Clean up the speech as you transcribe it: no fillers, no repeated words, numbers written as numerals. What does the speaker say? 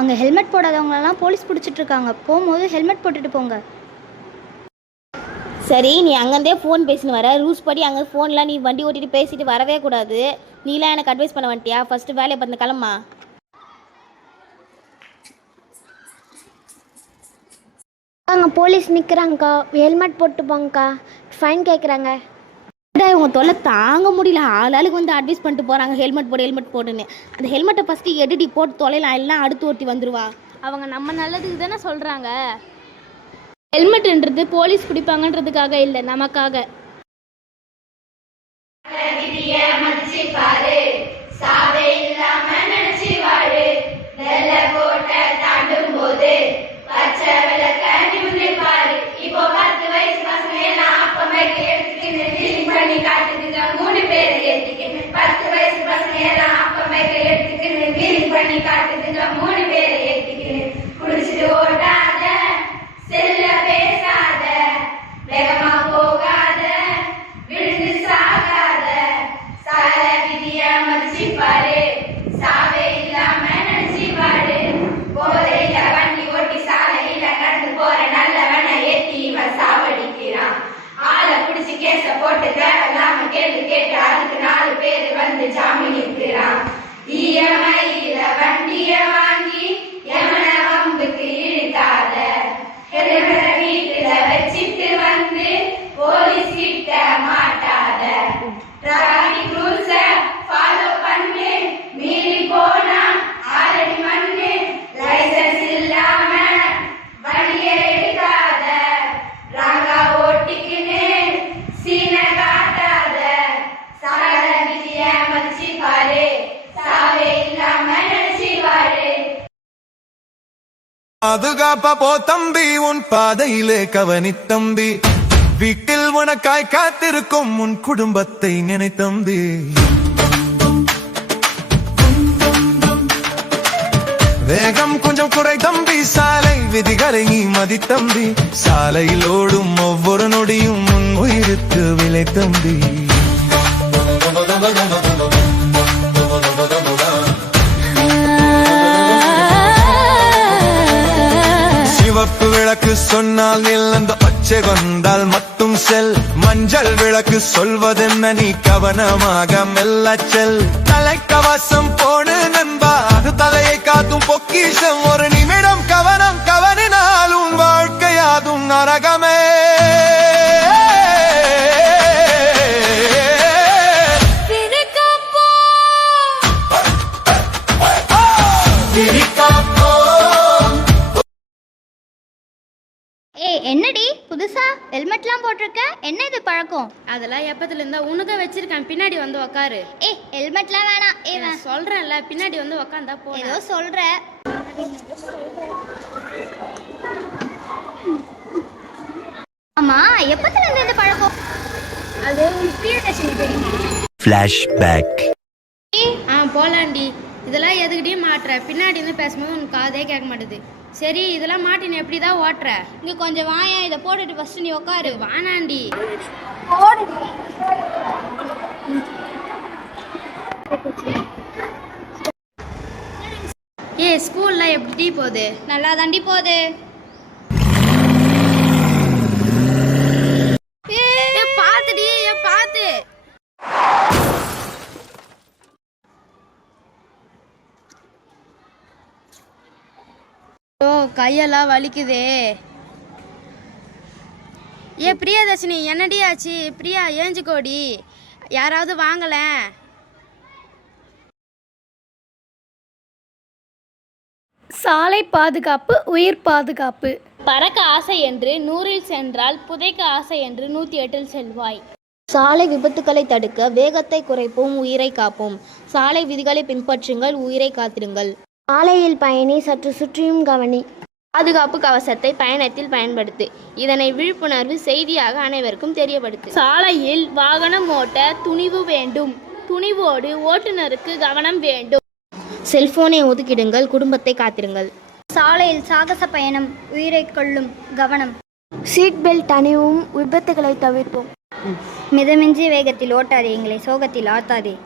அங்கே helmet போடாதவங்களெல்லாம் police பிடிச்சிட்டு இருக்காங்க. போகும்போது ஹெல்மெட் போட்டுட்டு போங்க. சரி, நீ அங்கேருந்தே ஃபோன் பேசின்னு வர. ரூல்ஸ் படி அங்கே ஃபோன்லாம் நீ வண்டி ஓட்டிட்டு பேசிட்டு வரவே கூடாது. நீலாம் எனக்கு அட்வைஸ் பண்ண வந்துட்டியா? ஃபஸ்ட்டு வேலையை பார்த்து கிளம்பா. அங்கே போலீஸ் நிற்கிறாங்கக்கா, ஹெல்மெட் போட்டு போங்கக்கா, ஃபைன் கேட்குறாங்க. இவங்க தொல்லை தாங்க முடியல. ஆளுக்கு வந்து அட்வைஸ் பண்ணிட்டு போகிறாங்க, ஹெல்மெட் போட்டுன்னு. அந்த ஹெல்மெட்டை ஃபஸ்ட்டு எடுடி போட்டு தொலைலாம், எல்லாம் அடுத்து ஒருத்தி வந்துடுவா. அவங்க நம்ம நல்லதுக்கு தானே சொல்கிறாங்க. ஹெல்மெட்ன்றது போலீஸ் பிடிப்பாங்கன்றதுக்காக இல்லை, நமக்காக. பாதுகாப்பா போ தம்பி, உன் பாதையிலே கவனி தம்பி. வீட்டில் உனக்காய் காத்திருக்கும் உன் குடும்பத்தை நினை தம்பி. வேகம் கொஞ்சம் குறை தம்பி, சாலை விதிகளை நீ மதி தம்பி. சாலையில் ஓடும் ஒவ்வொரு நொடியும் உன் உயிருக்கு விலை தம்பி. சிவப்பு விளக்கு சொன்னால் நில், அந்த பச்சை வந்தால் மட்டும் செல். மஞ்சள் விளக்கு சொல்வதென்ன, நீ கவனமாக மெல்ல செல். தலைக்கவசம் போடு நண்பா, அது தலையை காத்தும் பொக்கிஷம். ஒரு நிமிடம் கவனம் கவனினால் உன் வாழ்க்கையாதும் நரகமே. என்னடி புதுசா ஹெல்மெட்லாம் போட்டிருக்க? என்ன இது பழக்கம்? அதெல்லாம் எப்பத்துல இருந்தா உனக்கு வச்சிருக்கேன். பின்னாடி வந்து உக்காரு. ஹெல்மெட்லாம் வேணாம். நான் சொல்றேன்ல, பின்னாடி வந்து உக்காந்தா போ. ஏதோ சொல்ற. ஆமா, எப்பத்துல இருந்து இந்த பழக்கம்? அது பிரியதர்ஷினி தெரியுமா? ஃபிளாஷ்பேக். போலாண்டி. இதெல்லாம் எதுக்கிட்டே மாட்டுற? பின்னாடி இருந்து பேசும்போது உனக்கு காதே கேட்க மாட்டேது. சரி, இதெல்லாம் மாட்டி நீ எப்படிதான் ஓட்டுற? இங்க கொஞ்சம் வாயா, இதை போட்டுட்டு ஃபர்ஸ்ட் நீ உட்காரு. வானாண்டி. ஸ்கூல்ல எப்படி போகுது? நல்லா தாண்டி போகுது. பாத்துடி, பாத்து. கையெல்லாம் வலிக்குதே. பிரியதர்ஷினி, என்னடி ஆச்சு? பிரியா, ஏஞ்சுக்கோடி. யாராவது வாங்கல. சாலை பாதுகாப்பு உயிர் பாதுகாப்பு. பறக்க ஆசை என்று 100இல் சென்றால் புதைக்க ஆசை என்று 108இல் செல்வாய். சாலை விபத்துக்களை தடுக்க வேகத்தை குறைப்போம், உயிரை காப்போம். சாலை விதிகளை பின்பற்றுங்கள், உயிரை காத்திடுங்கள். சாலையில் பயணி, சற்று சுற்றியும் கவனி. பாதுகாப்பு கவசத்தை பயணத்தில் பயன்படுத்து. இதனை விழிப்புணர்வு செய்தியாக அனைவருக்கும் தெரியப்படுத்து. சாலையில் வாகனம் ஓட்ட துணிவு வேண்டும். துணிவோடு ஓட்டுநருக்கு கவனம் வேண்டும். செல்போனை ஒதுக்கிடுங்கள், குடும்பத்தை காத்திடுங்கள். சாலையில் சாகச பயணம், உயிரை கொள்ளும், கவனம். சீட் பெல்ட் அணிவும், விபத்துகளை தவிர்ப்போம். மிதமிஞ்சி வேகத்தில் ஓட்டாதே, எங்களை சோகத்தில் ஆத்தாதே.